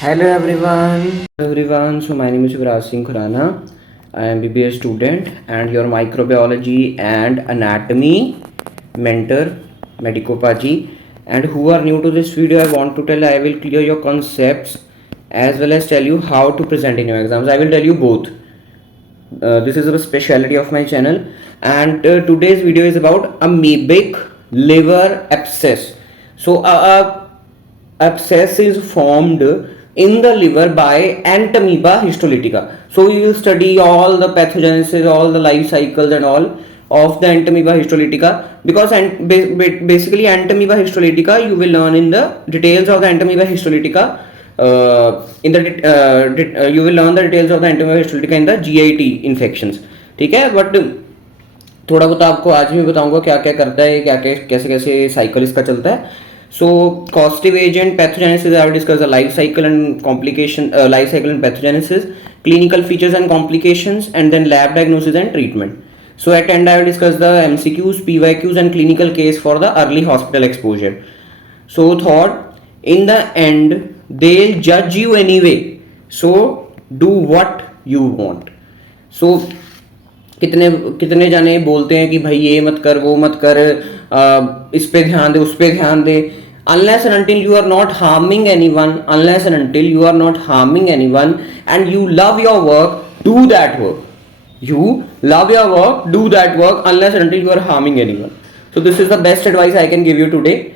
Hello everyone. So my name is Yuvraj Singh Khurana. I am BBA student and your microbiology and anatomy mentor, Medicopaji. And who are new to this video, I want to tell I will clear your concepts as well as tell you how to present in your exams. I will tell you both. This is a specialty of my channel, and today's video is about amoebic liver abscess. So abscess is formed in the liver by Entamoeba histolytica. So we will study all the pathogenesis, all the life cycles and all of the Entamoeba histolytica, because basically Entamoeba histolytica you will learn in the details of the Entamoeba histolytica. You will learn the details of the Entamoeba histolytica in the GIT infections. ठीक है, but थोड़ा बहुत आपको आज भी बताऊंगा क्या क्या करता है, क्या क्या कैसे कैसे साइकिल इसका चलता है. So causative agent, pathogenesis, I will discuss the life cycle and life cycle and pathogenesis, clinical features and complications, and then lab diagnosis and treatment. So at end I will discuss the MCQs, PYQs and clinical case for the early hospital exposure. So thought, in the end they'll judge you anyway, so do what you want. So कितने कितने जाने बोलते हैं कि भाई ये मत कर, वो मत कर, इस पे ध्यान दे, उस पे ध्यान दे. Unless and until you are not harming anyone, and you love your work, do that work. You love your work, do that work, unless and until you are harming anyone. So this is the best advice I can give you today.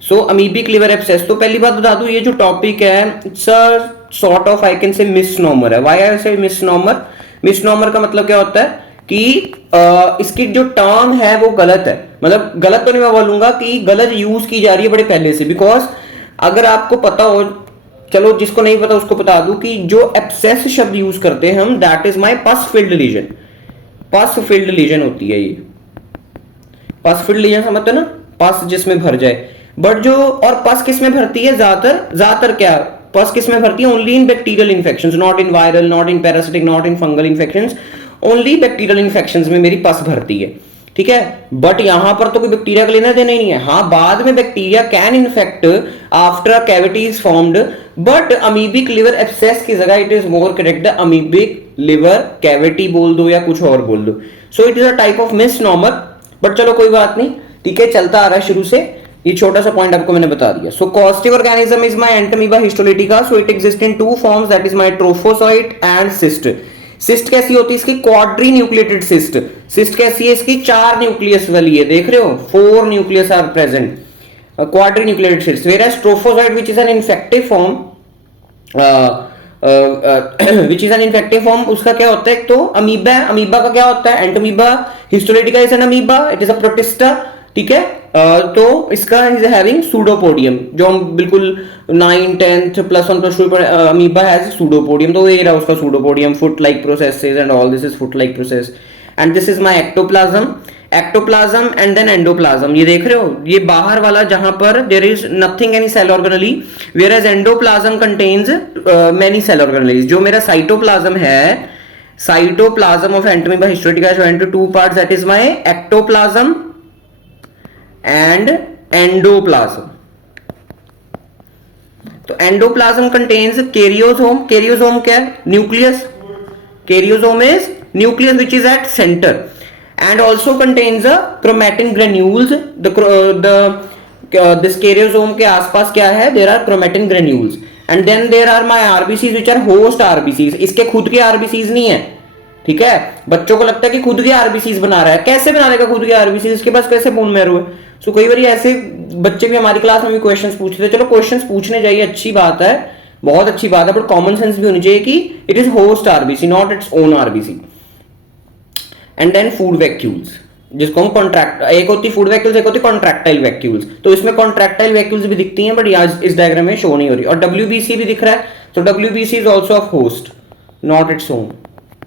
So amoebic liver abscess, तो पहली बात बता दूं, ये जो topic है it's a sort of I can say misnomer है. Why I से मिसनॉमर? मिसनॉमर का मतलब क्या होता है कि इसकी जो टर्म है वो गलत है. मतलब गलत तो नहीं मैं बोलूंगा कि गलत यूज की जा रही है बड़े पहले से. बिकॉज अगर आपको पता हो, चलो जिसको नहीं पता उसको बता दूं कि जो एब्सेस शब्द यूज करते हैं हम, that is my pus filled lesion. Pus filled lesion होती है ये. पस फिल्ड लीजन समझते ना, पस जिसमें भर जाए. बट जो और पस किस में भरती है ज्यादातर क्या पस किस में भरती है? Only in bacterial infections, not in viral, not in parasitic, not in fungal infections. Only bacterial infections में मेरी पस भरती है. ठीक है, बट यहां पर तो कोई बैक्टीरिया का लेना देना ही नहीं है. हाँ, बाद में bacteria can infect after a cavity is formed, but amoebic liver abscess की जगह it is more correct the amoebic liver cavity बोल दो या कुछ और बोल दो. So it is a type of misnomer. But चलो कोई बात नहीं, ठीक है, चलता आ रहा है शुरू से. ये छोटा सा पॉइंट आपको मैंने बता दिया. So causative organism is my Entamoeba histolytica. So it exist in two forms, that is my trophozoite and cyst. Cyst कैसी होती है इसकी? Quadri nucleated cyst. सिस्ट कैसी है इसकी? 4 न्यूक्लियस वाली है. देख रहे हो, 4 nucleus are present. Quadrinucleated cyst. Whereas trophozoite which is an infective form, which is an infective form, उसका क्या होता है? एक तो अमीबा है. अमीबा का क्या होता है? Entamoeba histolytica is an amoeba, it is a protista. ठीक है, तो इसका इज हैविंग सूडोपोडियम, जो हम बिल्कुल 9th 10th +1 +2 पर अमीबा हैज सूडोपोडियम. तो ये रहा उसका pseudopodium. Foot like processes and all this is foot like process. And this is my ectoplasm and then endoplasm. ये देख रहे हो, ये बाहर वाला जहां पर there is nothing any cell organelle, whereas endoplasm contains many cell organelles. जो मेरा साइटोप्लाज्म है, cytoplasm of Entamoeba histolytica is into 2 parts, that is my ectoplasm and endoplasm. तो एंडोप्लाज्म कंटेन्स कैरियोसोम. कैरियोसोम क्या है? Nucleus. Karyosome is nucleus which is at center and also contains a chromatin granules. This कैरियोसोम के आसपास क्या है? There are chromatin granules and then there are my RBCs which are host RBCs. इसके खुद के RBCs नहीं है. ठीक है, बच्चों को लगता है कि खुद के आरबीसीज बना रहा है. कैसे बना देगा खुद के आरबीसीज? इसके पास कैसे बोन मैरो है? सो कई बार ऐसे बच्चे भी हमारी क्लास में भी क्वेश्चंस पूछते थे. चलो क्वेश्चंस पूछने चाहिए, अच्छी बात है, बहुत अच्छी बात है, बट कॉमन सेंस भी होनी चाहिए कि it is host RBC, not its own RBC. And then food vacuoles, जिसको हम कॉन्ट्रैक्ट, एक होती फूड वैक्यूल्स, एक होती कॉन्ट्रैक्टाइल वैक्यूल्स. तो इसमें कॉन्ट्रैक्टाइल वैक्यूल्स भी दिखती हैं, बट आज इस डायग्राम में शो नहीं हो रही. और डब्ल्यूबीसी भी दिख रहा है. तो WBC is also of host, not its own.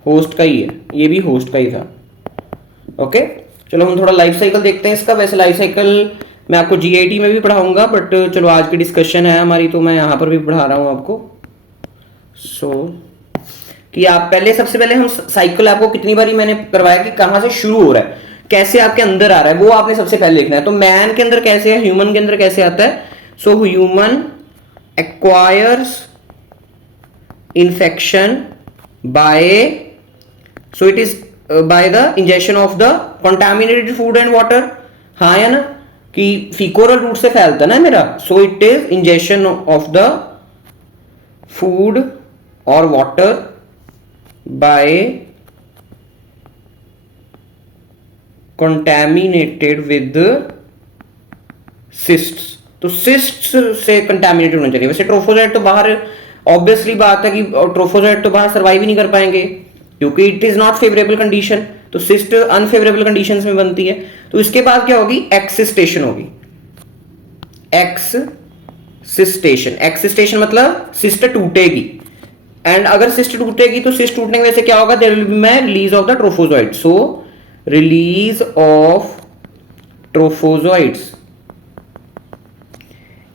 Host का ही है, ये भी होस्ट का ही था. ओके, चलो हम थोड़ा लाइफ साइकिल देखते हैं इसका. वैसे लाइफ साइकिल मैं आपको जीआईटी में भी पढ़ाऊंगा, बट चलो आज की डिस्कशन है हमारी, तो मैं यहाँ पर भी पढ़ा रहा हूँ आपको. सो कि आप पहले, सबसे पहले हम साइकिल, आपको कितनी बारी मैंने करवाया कि कहाँ से शुरू हो रहा है, कैसे आपके अंदर आ रहा है, वो आपने सबसे पहले लिखना है. तो मैन के अंदर कैसे है, ह्यूमन के अंदर कैसे आता है? So human acquires infection by, so it is by the ingestion of the contaminated food and water. हाँ है ना कि फीकोरल रूट से फैलता ना मेरा, सो it is injection of the food और water bye contaminated with cysts. तो सिस्ट्स से कंटैमिनेटेड होना चाहिए। वैसे ट्रोफोजाइट तो बाहर, ऑब्वियसली बात है कि ट्रोफोजाइट तो बाहर सर्वाइव ही नहीं कर पाएंगे क्योंकि it is not favourable condition. तो सिस्ट अनफेवरेबल कंडीशंस में बनती है। तो इसके बाद क्या होगी, एक्सिस्टेशन होगी। एक्सिस्टेशन, एक्सिस्टेशन मतलब सिस्ट टूटेगी। एंड अगर सिस्ट टूटेगी तो सिस्ट टूटने की वजह से क्या होगा, there will be my release of the trophozoite. So release of trophozoites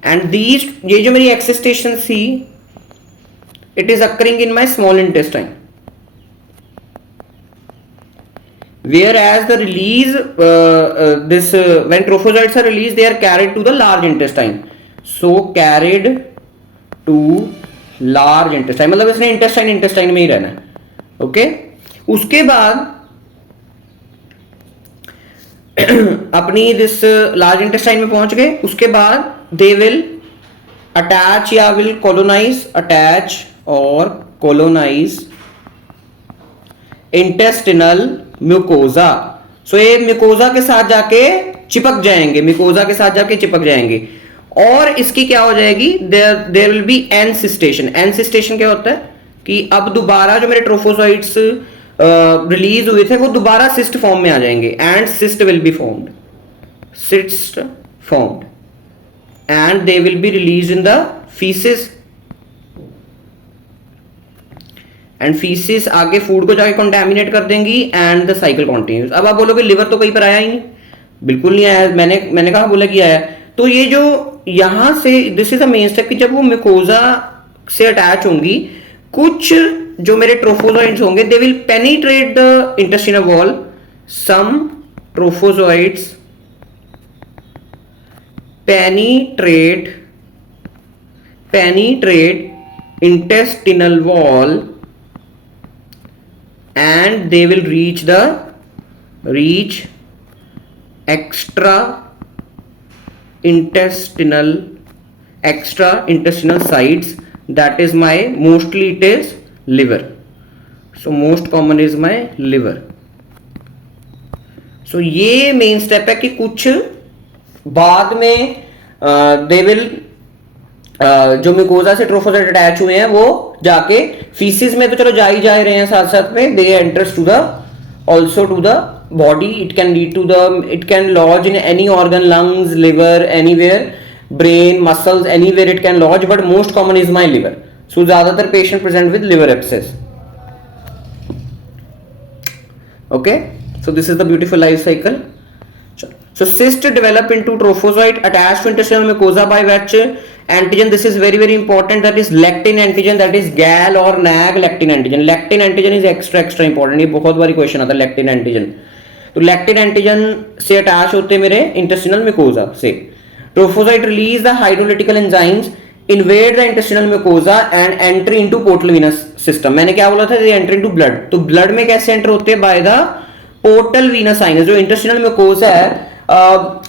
and these, ये जो मेरी एक्सिस्टेशन थी, it is occurring in my small intestine, whereas the release when trophozoites are released, they are carried to the large intestine. So carried to large intestine, मतलब इसने intestine में ही रहना है। ओके, उसके बाद अपनी दिस लार्ज इंटेस्टाइन में पहुंच गए। उसके बाद दे विल अटैच या विल कॉलोनाइज, अटैच और कॉलोनाइज इंटेस्टिनल म्यूकोजा। सो ये म्यूकोजा के साथ जाके चिपक जाएंगे, म्यूकोजा के साथ जाके चिपक जाएंगे और इसकी क्या हो जाएगी, देयर विल बी एनसिस्टेशन। एनसिस्टेशन क्या होता है कि अब दोबारा जो मेरे ट्रोफोजॉइट्स रिलीज हुए थे वो दोबारा सिस्ट फॉर्म में आ जाएंगे and cyst will be formed, cyst formed and they will be release in the faeces and faeces आगे फूड को जाके कंटेमिनेट कर देंगी एंड द साइकिल कंटिन्यूज। अब आप बोलोगे लिवर तो कहीं पर आया ही नहीं, बिल्कुल नहीं आया। मैंने कहा बोला कि आया। तो ये जो यहां से, this is the main step कि जब वो म्यूकोजा से अटैच होंगी, कुछ जो मेरे ट्रोफोजॉइड्स होंगे they will penetrate the intestinal wall. Some trophozoites penetrate intestinal wall and they will reach extra intestinal sites, that is my, mostly it is liver. So most common is my liver. So ये main step है कि कुछ बाद में they will जो mucosa से ट्रोफोजाइट attach हुए हैं वो जाके फीसिस में तो चलो जा ही जा रहे हैं, साथ साथ में they enters to the also to the body. It can lead to the, it can lodge in any organ, lungs, liver, anywhere, brain, muscles, anywhere it can lodge, but most common is my liver. So ज्यादातर patient present with liver abscess. Okay, so this is the beautiful life cycle. So cyst develop into trophozoite attached to intestinal mucosa by which antigen, this is very very important, that is lectin antigen, that is GAL or NAG lectin antigen. Lectin antigen is extra important, ये बहुत बारी question आता है lectin antigen। तो lectin antigen से attach होते हैं मेरे intestinal mucosa से। Trophozoite release the hydrolytical enzymes, invade the intestinal mucosa and enter into portal venous system। मैंने क्या बोला था, they enter into blood। तो blood में कैसे एंटर होते हैं, by the portal venous sinus। जो intestinal mucosa है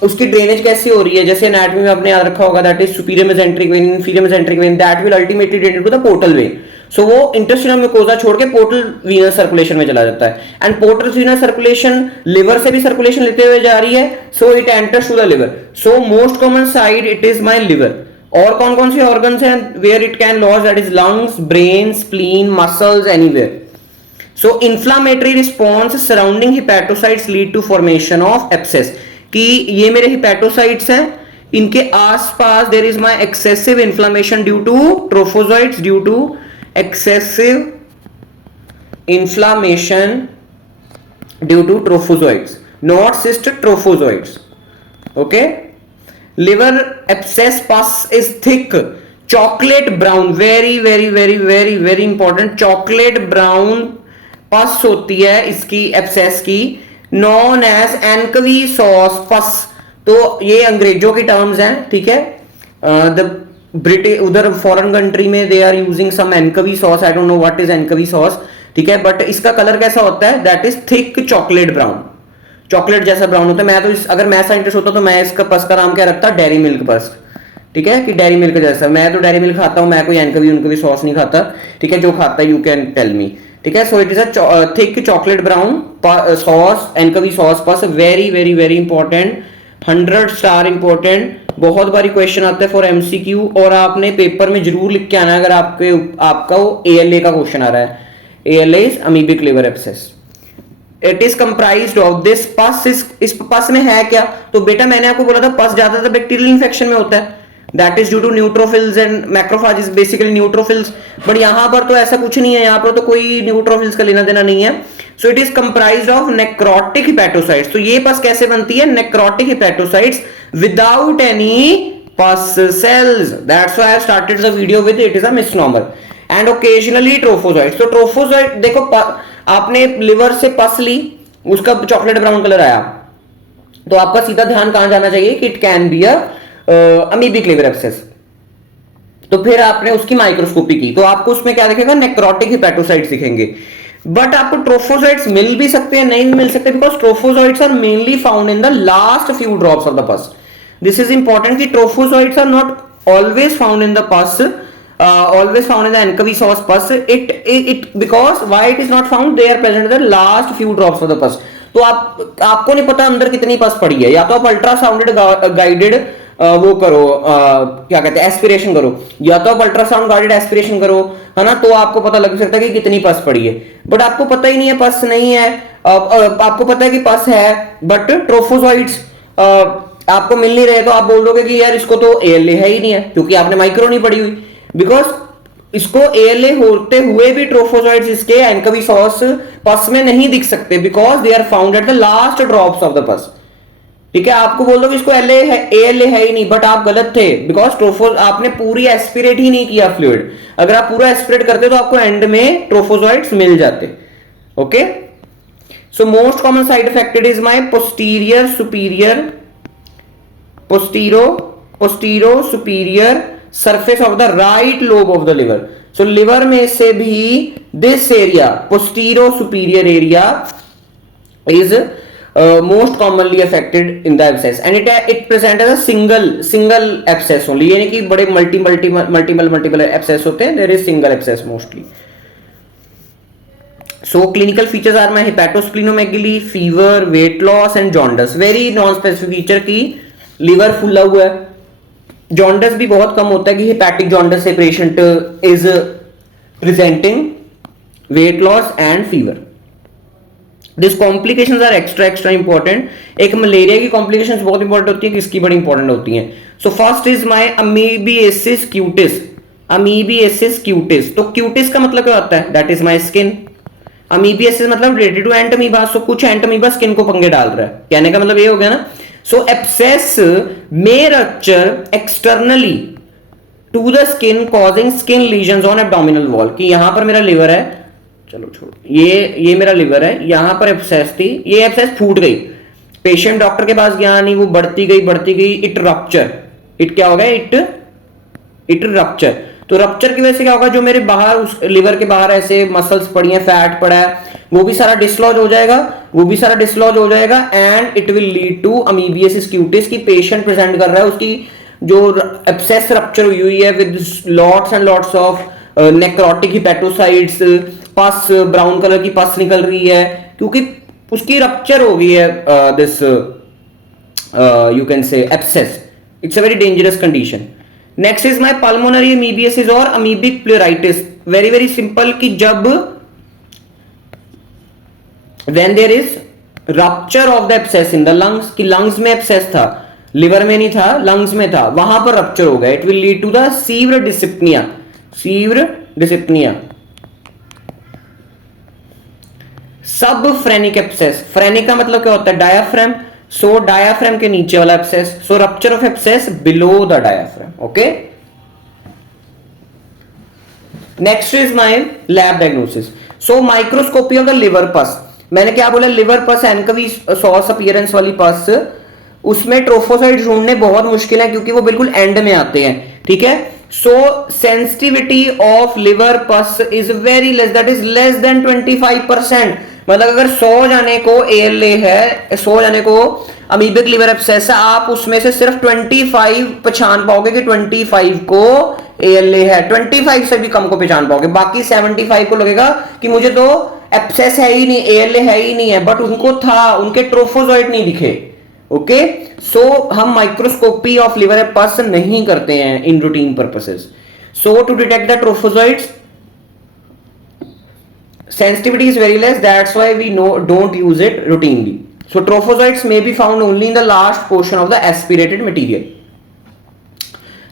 उसकी ड्रेनेज कैसी हो रही है, जैसे एनाटॉमी में आपने याद रखा होगा, that is superior mesenteric vein, inferior mesenteric vein, that will ultimately drain into the portal vein. So वो इंटेस्टिनल म्यूकोजा छोड़ के पोर्टल वीनस सर्कुलेशन में चला जाता है and portal venous circulation liver से भी सर्कुलेशन लेते हुए जा रही है, so it enters to the liver. So most common side it is my liver. और कौन कौन से ऑर्गन्स हैं where it can lodge, that is lungs, brain, spleen, muscles, anywhere. So inflammatory response surrounding hepatocytes lead to formation of abscess, कि ये मेरे hepatocytes हैं, इनके आसपास there is my excessive inflammation due to trophozoites, due to excessive inflammation due to trophozoites, not cyst, trophozoites. Okay, liver abscess pus is thick chocolate brown, very very very very very important, chocolate brown pus होती है इसकी abscess की, known as एनकवी sauce पस। तो ये अंग्रेजों की terms हैं, ठीक है। द ब्रिटिश उधर फॉरेन कंट्री में they are using some anchovy sauce, I don't know what is anchovy sauce, ठीक है, बट इसका कलर कैसा होता है, that is thick chocolate brown, chocolate जैसा ब्राउन होता है। मैं तो अगर मैं साइंटिस्ट होता तो मैं इसका पस का नाम क्या रखता, डेयरी मिल्क पस, ठीक है, कि डेयरी मिल्क जैसा। मैं तो डेयरी मिल्क खाता हूं, मैं कोई एनकवी उनकवी सॉस नहीं खाता, ठीक है, जो खाता है यू कैन टेल मी, ठीक है। So it is a thick chocolate brown sauce, anchovy sauce pus, very very very important, 100 star important, बहुत बारी क्वेश्चन आता है फॉर एमसीक्यू, और आपने पेपर में जरूर लिख के आना है अगर आपका वो एएलए का क्वेश्चन आ रहा है। ALA is amoebic liver abscess. It is comprised of this पस, इस पस में है क्या, तो बेटा मैंने आपको बोला था पस ज्यादातर बैक्टीरियल इंफेक्शन में होता है, that is due to neutrophils and macrophages, basically neutrophils, but यहां पर तो ऐसा कुछ नहीं है, यहां पर तो कोई न्यूट्रोफिल्स का लेना देना नहीं है। So it is comprised of necrotic hepatocytes. तो ये पस कैसे बनती है, necrotic hepatocytes without any pus cells, that's why I started the video with it is a misnomer, and occasionally trophozoites. तो ट्रोफोसाइट देखो, आपने लिवर से पस ली, उसका चॉकलेट ब्राउन कलर आया, तो आपका सीधा ध्यान कहां जाना चाहिए कि it can be amoebic liver abscess. तो फिर आपने उसकी माइक्रोस्कोपी की तो आपको उसमें क्या दिखेगा, नेक्रोटिक हिपैटोसाइट्स दिखेंगे, बट आपको ट्रोफोसाइट्स मिल भी सकते हैं, नहीं भी मिल सकते, because trophozoites are mainly found in the last few drops of the pus. This is important कि trophozoites are not always found in the pus, always found in the anchovy sauce pus, it because why it is not found, they are present in the last few drops of the pus। तो आपको नहीं पता अंदर कितनी पस पड़ी है, या तो आप अल्ट्रासाउंडेड गाइडेड वो करो, क्या कहते हैं, एस्पिरेशन करो, या तो आप अल्ट्रासाउंड गाइडेड एस्पिरेशन करो, है ना, तो आपको पता लग सकता है कि कितनी पस पड़ी है, बट आपको पता ही नहीं है, पस नहीं है, आपको पता है कि पस है, बट ट्रोफोसाइट्स आपको मिल नहीं रहे, तो आप बोल दोगे कि यार इसको तो एएलए है ही नहीं है, क्योंकि आपने माइक्रो नहीं पढ़ी हुई, बिकॉज इसको एएलए होते हुए भी ट्रोफोसाइट्स इसके एनकवी सॉस पस में नहीं दिख सकते, because they are found at the last drops of the pus, ठीक है। आपको बोल दो कि इसको एएलए है ही नहीं, बट आप गलत थे, बिकॉज आपने पूरी एस्पिरेट ही नहीं किया फ्लूइड, अगर आप पूरा एस्पिरेट करते तो आपको एंड में ट्रोफोसाइट्स मिल जाते, okay. So most common site affected is my posterior superior surface of the right lobe of the liver. So liver में से भी this area, postero superior area, is most commonly affected in the abscess, and it present as a single abscess only, यानी कि बड़े multiple abscess होते हैं, there is single abscess mostly. So clinical features are my hepatosplenomegaly, fever, weight loss and jaundice. Very non specific feature की liver फुला हुआ है, jaundice भी बहुत कम होता है कि हेपेटिक जॉन्डिस से patient is presenting, weight loss and fever. This complications are extra important. एक मलेरिया की कॉम्प्लिकेशंस बहुत इंपॉर्टेंट होती है, किसकी बड़ी इंपॉर्टेंट होती हैं। So first is my amoebiasis cutis. तो क्यूटिस का मतलब क्या होता है, that is my skin. Amoebiasis मतलब रिलेटेड टू एंटमीबा, सो कुछ एंटमीबा स्किन को पंगे डाल रहा है, कहने का मतलब ये हो गया ना। So abscess may rupture externally to the skin causing skin lesions on abdominal wall। कि यहां पर मेरा लिवर है, चलो छोड़ो, ये मेरा लिवर है, यहां पर एब्सेस थी, ये एब्सेस फूट गई, पेशेंट डॉक्टर के पास गया नहीं, वो बढ़ती गई, इट रप्चर, इट क्या हो गया, इट रप्चर। तो रप्चर की वजह से क्या होगा, जो मेरे बाहर उस लिवर के बाहर ऐसे मसल्स पड़ी हैं, फैट पड़ा है, वो भी सारा डिसलॉज हो जाएगा, and it will lead to amoebiasis cutis की पेशेंट प्रेजेंट कर रहा है, उसकी जो एब्सेस रप्चर हुई है with lots and lots of necrotic hepatocytes, pus brown colour की पस निकल रही है, क्योंकि उसकी रप्चर हो गई है, this you can say abscess. It's a very dangerous condition. Next is my pulmonary amoebiasis और amoebic pleuritis. Very very simple कि जब when there is rupture of the abscess in the lungs, कि lungs में abscess था, liver में नहीं था, lungs में था, वहां पर रप्चर हो गया, it will lead to the severe dyspnea। Subphrenic abscess, phrenic का मतलब क्या होता है, डायाफ्राम, सो डायाफ्राम के नीचे वाला abscess, so rupture of abscess below the diaphragm, okay. Next is my lab diagnosis. So microscopy of the liver पस, मैंने क्या बोला, लिवर पस, एनकवी सॉस अपीयरेंस वाली पस, उसमें ट्रोफोसाइट ढूंढने बहुत मुश्किल है, क्योंकि वो बिल्कुल एंड में आते हैं, ठीक है। So sensitivity of liver pus is very less, that is less than 25%. मतलब अगर 100 जाने को ALA है, 100 जाने को अमीबिक लिवर एब्सेस है, आप उसमें से सिर्फ 25 पहचान पाओगे कि 25 को ALA है, 25 से भी कम को पहचान पाओगे, बाकी 75 को लगेगा कि मुझे तो एब्सेस है ही नहीं, ALA है ही नहीं है, बट उनको था, उनके ट्रोफोजॉइड नहीं दिखे। ओके, सो हम माइक्रोस्कोपी ऑफ लिवर पस नहीं करते हैं in routine purposes. So to detect the trophozoites sensitivity is very less, that's why we don't use it routinely. So trophozoites may be found only in the last portion of the aspirated material.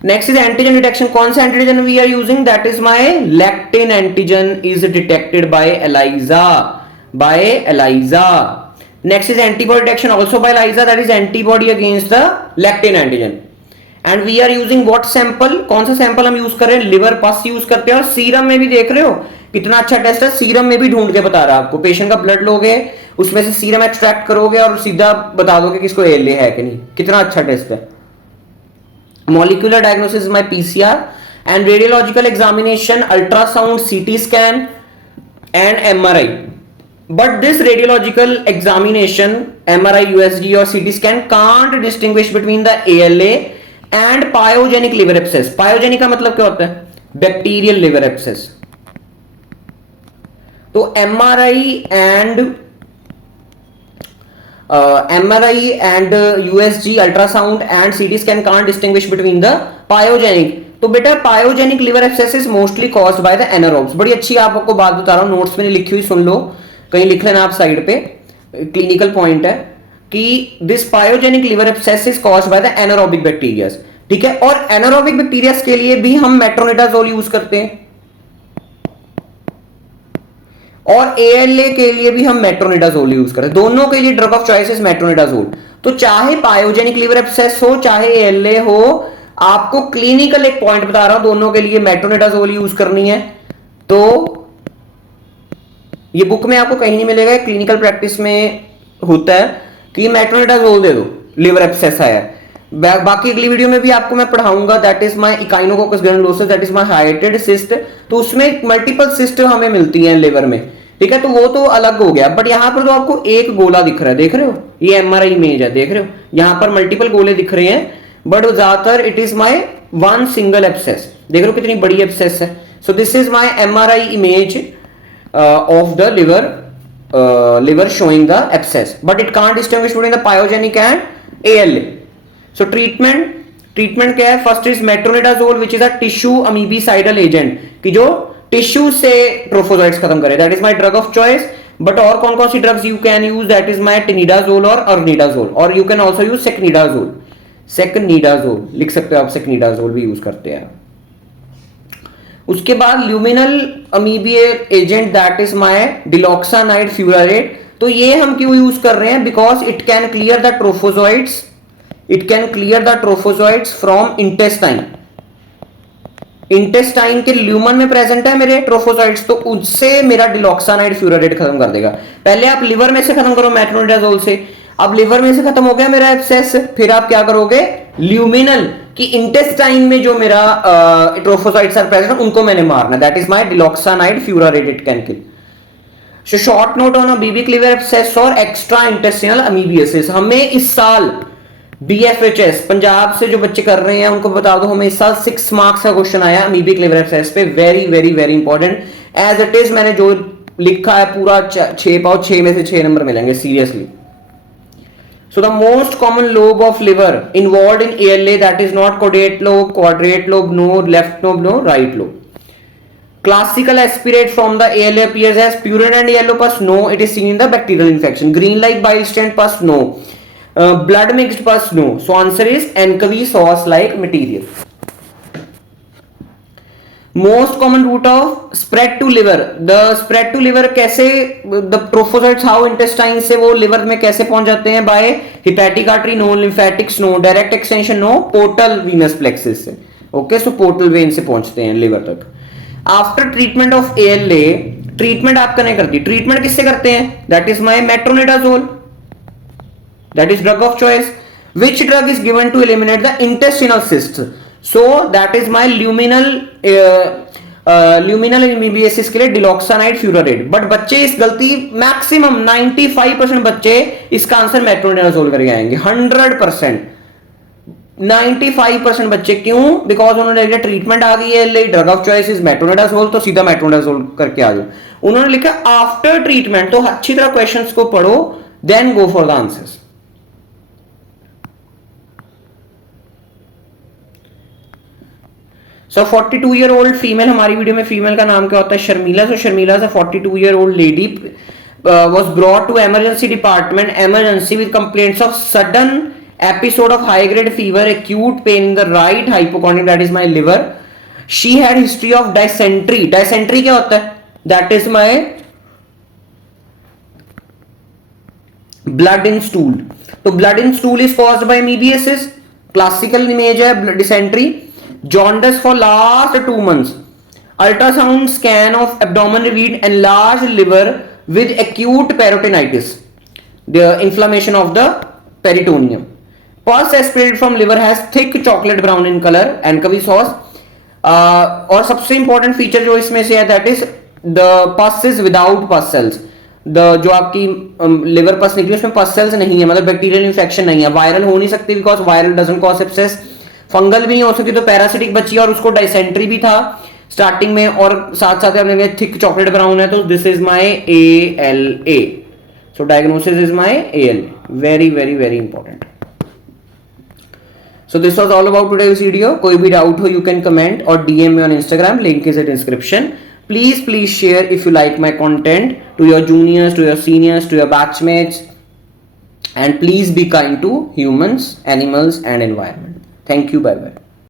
Next is antigen detection. कौन सा antigen we are using? That is my lectin antigen is detected by ELISA. Next is antibody detection also by ELISA, that is antibody against the lectin antigen. And we are using what sample? कौन सा sample हम use कर रहे हैं? Liver पस use करते हैं। और सीरम में भी देख रहे हो कितना अच्छा टेस्ट है, सीरम में भी ढूंढ के बता रहा है आपको। पेशेंट का ब्लड लोगे, उसमें से सीरम एक्सट्रैक्ट करोगे और सीधा बता दोगे कि इसको एलए है कि नहीं। कितना अच्छा टेस्ट है। Molecular diagnosis my PCR and radiological examination, ultrasound, CT scan and MRI. But this radiological examination, MRI, USG और CT scan can't distinguish between the ALA and pyogenic liver abscess. Pyogenic का मतलब क्या होता है? Bacterial liver abscess. तो MRI and USG, ultrasound and CT scan can't distinguish between the pyogenic. तो बेटा pyogenic liver abscess is mostly caused by the anaerobes. बड़ी अच्छी आपको बात बता रहा हूं, नोट्स में लिखी हुई सुन लो, कहीं लिख लेना आप साइड पे, क्लिनिकल पॉइंट है कि this pyogenic liver abscess is caused by the anaerobic bacteria. ठीक है, और एनारोबिक बैक्टीरिया के लिए भी हम मेट्रोनिडाजोल यूज करते हैं और एएलए के लिए भी हम मेट्रोनिडाजोल यूज करते हैं। दोनों के लिए drug of choice is metronidazole. तो चाहे पायोजेनिक लिवर एब्सेस हो चाहे एएलए हो, आपको क्लिनिकल एक पॉइंट बता रहा हूं, दोनों के लिए मेट्रोनिडाजोल यूज करनी है। तो ये बुक में आपको कहीं नहीं मिलेगा, क्लिनिकल प्रैक्टिस में होता है कि मेट्रोनिडाजोल दे दो, लिवर एब्सेस आया। बाकी अगली वीडियो में भी आपको मैं पढ़ाऊंगा, that is my Echinococcus granulosus, that is my hydatid cyst. तो उसमें मल्टीपल सिस्ट हमें मिलती हैं लिवर में, ठीक है, तो वो तो अलग हो गया। बट यहां पर तो आपको एक गोला दिख रहा है, देख रहे हो, ये एमआरआई इमेज है, देख रहे हो यहां पर मल्टीपल गोले दिख रहे हैं, बट ज्यादातर it is my one single abscess. देख रहे हो कितनी बड़ी एब्सेस है। सो this is my MRI image of the liver showing the abscess, but it can't distinguish between the pyogenic and ALA. So treatment क्या है? First is metronidazole which is a tissue amoebicidal agent, कि जो tissue से trophozoites खत्म करे, that is my drug of choice. But और कौन कौन सी drugs you can use? That is my tinidazole और अर्निडाजोल, और you can also use secnidazole. Secnidazole लिख सकते हो आप, सेकनिडाजोल भी यूज करते हैं। उसके बाद luminal amoebicidal agent, that is my diloxanide furoate. तो ये हम क्यों यूज कर रहे हैं? Because it can clear the trophozoites, it can clear the trophozoites from intestine. Intestine के ल्यूमन में प्रेजेंट है मेरे ट्रोफोजॉइट्स, तो उससे मेरा डिलॉक्सानाइड फ्यूरारेट खत्म कर देगा। पहले आप लिवर में से खत्म करो मेट्रोनिडाजोल से, अब लिवर में से खत्म हो गया मेरा एब्सेस, फिर आप क्या करोगे? ल्यूमिनल कि इंटेस्टाइन में जो मेरा ट्रोफोसाइट्स आर प्रेजेंट उनको मैंने मारना, that is my diloxanide furoate, it can kill. So short note on amoebic liver abscess और एक्स्ट्रा इंटेस्टिनल अमीबियासिस। हमें इस साल बीएफएचएस पंजाब से जो बच्चे कर रहे हैं उनको बता दो, हमें इस साल 6 मार्क्स का क्वेश्चन आया अमीबिक लिवर एब्सेस पे, very very very important as it is. मैंने जो लिखा है पूरा 6 पाओ, 6 में से 6 नंबर मिलेंगे seriously. So the most common lobe of liver involved in ALA, that is not caudate lobe, quadrate lobe, no left lobe, no right lobe. Classical aspirate from the ALA appears as purine and yellow pus, no, it is seen in the bacterial infection. Green like bile stent pus, no. Blood mixed pus, no. So answer is anchovy sauce like material. Most common route of spread to liver, the spread to liver कैसे, the trophocytes how intestine से वो liver में कैसे पहुंच जाते हैं? by hepatic artery, no. lymphatics, no. direct extension, no. portal venous plexus से, okay, so portal vein से पहुंचते हैं liver तक। after treatment of ALA, treatment आपका नहीं करती, treatment किससे करते हैं? that is my metronidazole, that is drug of choice. which drug is given to eliminate the intestinal cysts? So that is my luminal luminal amoebiasis के लिए डिलॉक्सानाइड फ्यूरारेट। But बच्चे इस गलती मैक्सिमम 95% बच्चे इसका आंसर मेट्रोनिडाजोल करके आएंगे 100%। 95% बच्चे क्यों? बिकॉज उन्होंने ट्रीटमेंट आ गई है, drug of choice is metronidazole, तो सीधा मेट्रोनिडाजोल करके आ जाओ। उन्होंने लिखा आफ्टर ट्रीटमेंट, तो अच्छी तरह क्वेश्चंस को पढ़ो, then go for the answers. So 42-year-old female, हमारी वीडियो में फीमेल का नाम क्या होता है? शर्मिला। सो शर्मिला से 42-year-old lady was brought to emergency department, emergency with complaints of sudden episode of high grade fever, acute pain in the right hypochondrium, that is my liver. She had history of dysentery. Dysentery क्या होता है? That is my blood in stool. तो blood in stool is caused by amoebiasis. Classical image है dysentery. Jaundice for last 2 months. Ultrasound scan of abdomen revealed enlarged liver with acute peritonitis, the inflammation of the peritoneum. Pus aspirated from liver has thick chocolate brown in color, anchovy sauce. और सबसे important feature जो इसमें से है that is the पस is without पस sales. जो आपकी लिवर पस निकली उसमें पस सेल्स नहीं है, मतलब बैक्टीरियल इन्फेक्शन नहीं है। वायरल हो नहीं सकती because viral doesn't cause sepsis. Fungal भी नहीं हो सकती, तो पैरासिटिक बची और उसको डाइसेंट्री भी था स्टार्टिंग में, और साथ साथ हमने थिक चॉकलेट ब्राउन है, तो this is my ALA। So diagnosis is my ALA। Very very very important. So this was all about today's video. कोई भी डाउट हो you can comment or DM me on Instagram. Link is in description. Please share if you like my content to your juniors, to your seniors, to your batchmates, and please be kind to humans, animals, and environment. Thank you. Bye bye.